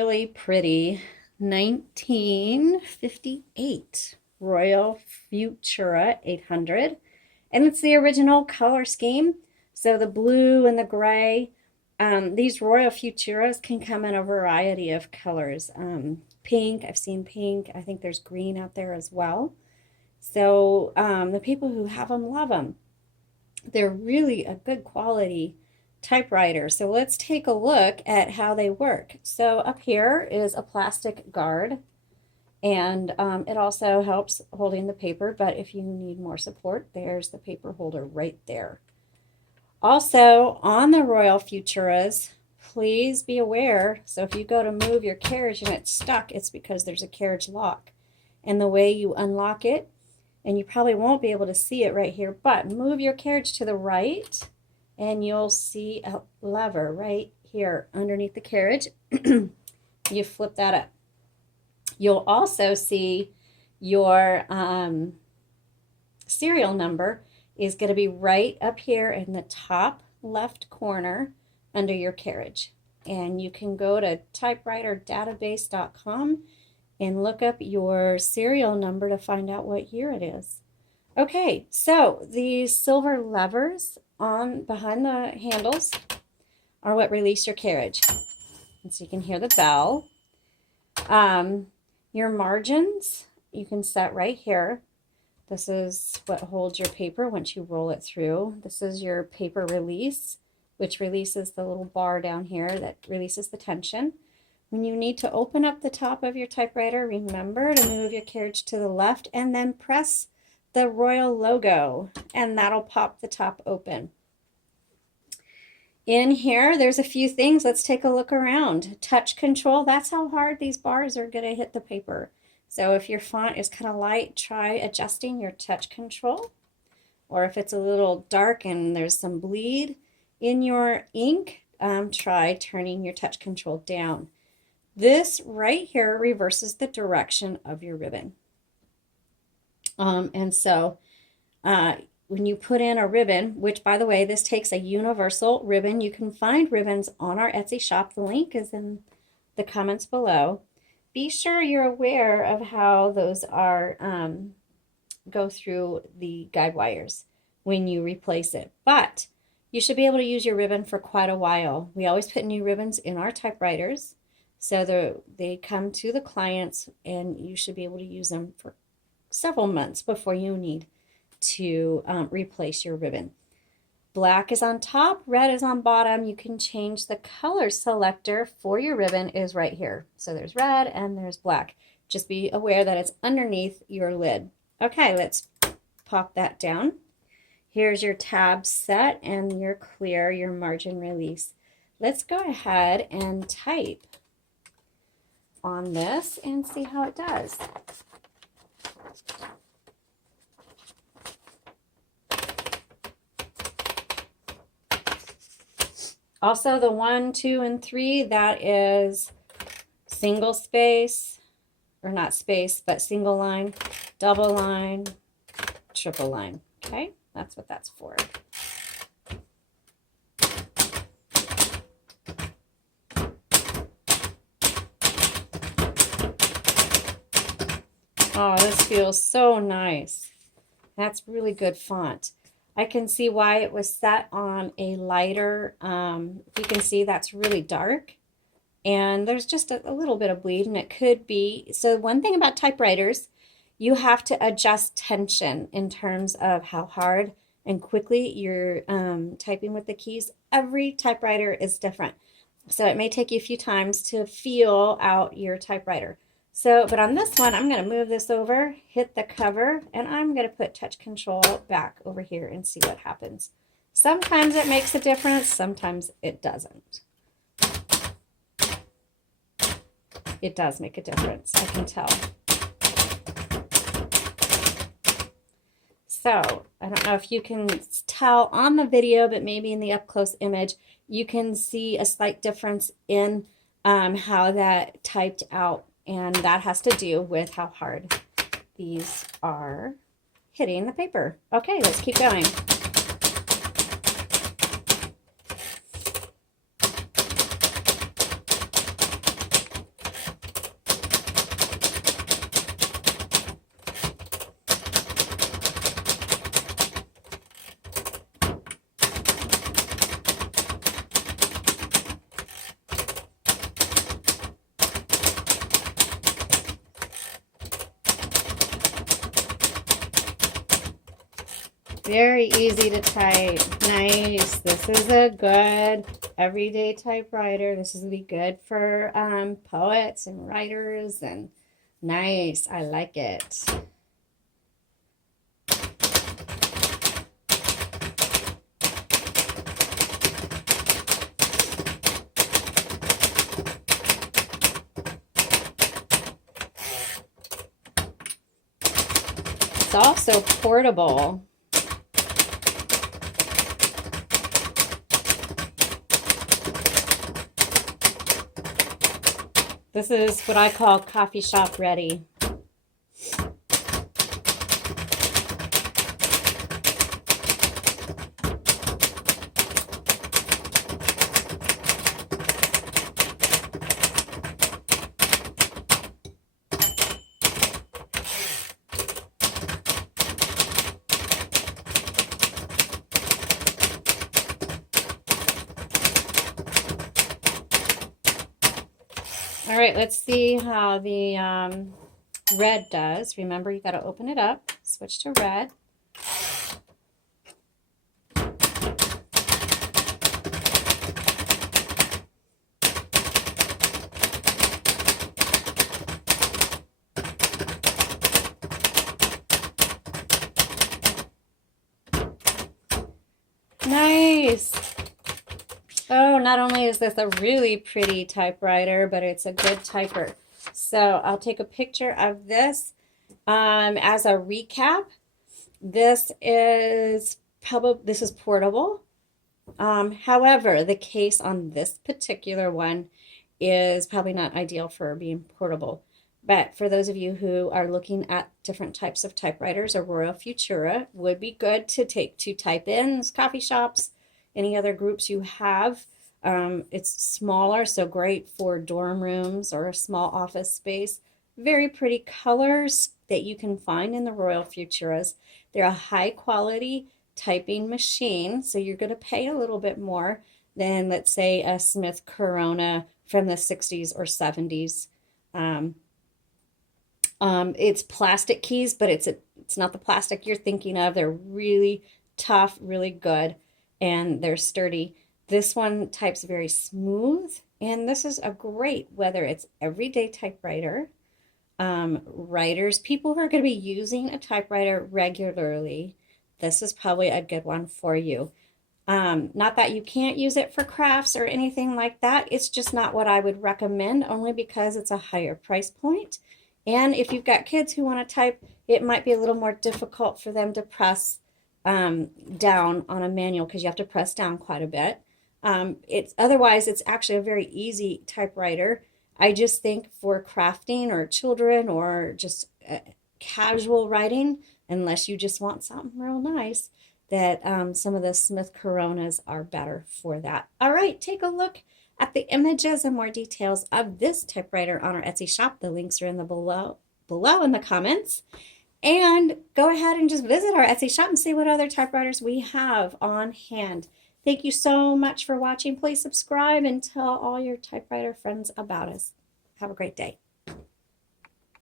Really pretty 1958 Royal Futura 800, and it's the original color scheme. So the blue and the gray. These Royal Futuras can come in a variety of colors. Pink, I've seen pink. I think there's green out there as well. So the people who have them love them. They're really a good quality typewriter. So let's take a look at how they work. So up here is a plastic guard, and it also helps holding the paper, but if you need more support, there's the paper holder right there. Also on the Royal Futuras, please be aware, so if you go to move your carriage and it's stuck, it's because there's a carriage lock. And the way you unlock it, and you probably won't be able to see it right here, but move your carriage to the right and you'll see a lever right here underneath the carriage. You flip that up. You'll also see your serial number is going to be right up here in the top left corner under your carriage. And you can go to typewriterdatabase.com and look up your serial number to find out what year it is. Okay, so these silver levers on behind the handles are what release your carriage. And so you can hear the bell. Your margins you can set right here. This is what holds your paper once you roll it through. This is your paper release, which releases the little bar down here that releases the tension. When you need to open up the top of your typewriter, remember to move your carriage to the left and then press the Royal logo, and that'll pop the top open. In here, there's a few things. Let's take a look around. Touch control, that's how hard these bars are going to hit the paper. So if your font is kind of light, try adjusting your touch control. Or if it's a little dark and there's some bleed in your ink, try turning your touch control down. This right here reverses the direction of your ribbon. And so when you put in a ribbon, which by the way, this takes a universal ribbon. You can find ribbons on our Etsy shop. The link is in the comments below. Be sure you're aware of how those are go through the guide wires when you replace it. But you should be able to use your ribbon for quite a while. We always put new ribbons in our typewriters. So they come to the clients and you should be able to use them for several months before you need to replace your ribbon. Black is on top, red is on bottom. You can change the color selector for your ribbon is right here. So there's red and there's black. Just be aware that it's underneath your lid. Okay, let's pop that down. Here's your tab set and your clear, your margin release. Let's go ahead and type on this and see how it does. Also the 1, 2, and 3, that is single space, or not space, but single line, double line, triple line. Okay, that's what that's for. Oh, this feels so nice. That's really good font. I can see why it was set on a lighter, you can see that's really dark. And there's just a little bit of bleed, and it could be, so one thing about typewriters, you have to adjust tension in terms of how hard and quickly you're typing with the keys. Every typewriter is different. So it may take you a few times to feel out your typewriter. So, but on this one, I'm going to move this over, hit the cover, and I'm going to put touch control back over here and see what happens. Sometimes it makes a difference, sometimes it doesn't. It does make a difference, I can tell. So, I don't know if you can tell on the video, but maybe in the up-close image, you can see a slight difference in how that typed out. And that has to do with how hard these are hitting the paper. Okay, let's keep going. Very easy to type. Nice. This is a good everyday typewriter. This is going to be good for poets and writers. And nice. I like it. It's also portable. This is what I call coffee shop ready. All right, let's see how the red does. Remember, you got to open it up, switch to red. Nice. Oh, not only is this a really pretty typewriter, but it's a good typer. So I'll take a picture of this as a recap. This is portable. However, the case on this particular one is probably not ideal for being portable. But for those of you who are looking at different types of typewriters, a Royal Futura would be good to take to type-ins, coffee shops, any other groups you have. It's smaller, so great for dorm rooms or a small office space. Very pretty colors that you can find in the Royal Futuras. They're a high quality typing machine, so you're going to pay a little bit more than, let's say, a Smith Corona from the 60s or 70s. It's plastic keys, but it's not the plastic you're thinking of. They're really tough, really good, and they're sturdy. This one types very smooth, and this is a great, whether it's everyday typewriter, writers, people who are going to be using a typewriter regularly, this is probably a good one for you. Not that you can't use it for crafts or anything like that. It's just not what I would recommend, only because it's a higher price point. And if you've got kids who want to type, it might be a little more difficult for them to press down on a manual because you have to press down quite a bit. Otherwise, it's actually a very easy typewriter. I just think for crafting or children or just casual writing, unless you just want something real nice, that some of the Smith Coronas are better for that. All right, take a look at the images and more details of this typewriter on our Etsy shop. The links are in the below in the comments. And go ahead and just visit our Etsy shop and see what other typewriters we have on hand. Thank you so much for watching. Please subscribe and tell all your typewriter friends about us. Have a great day.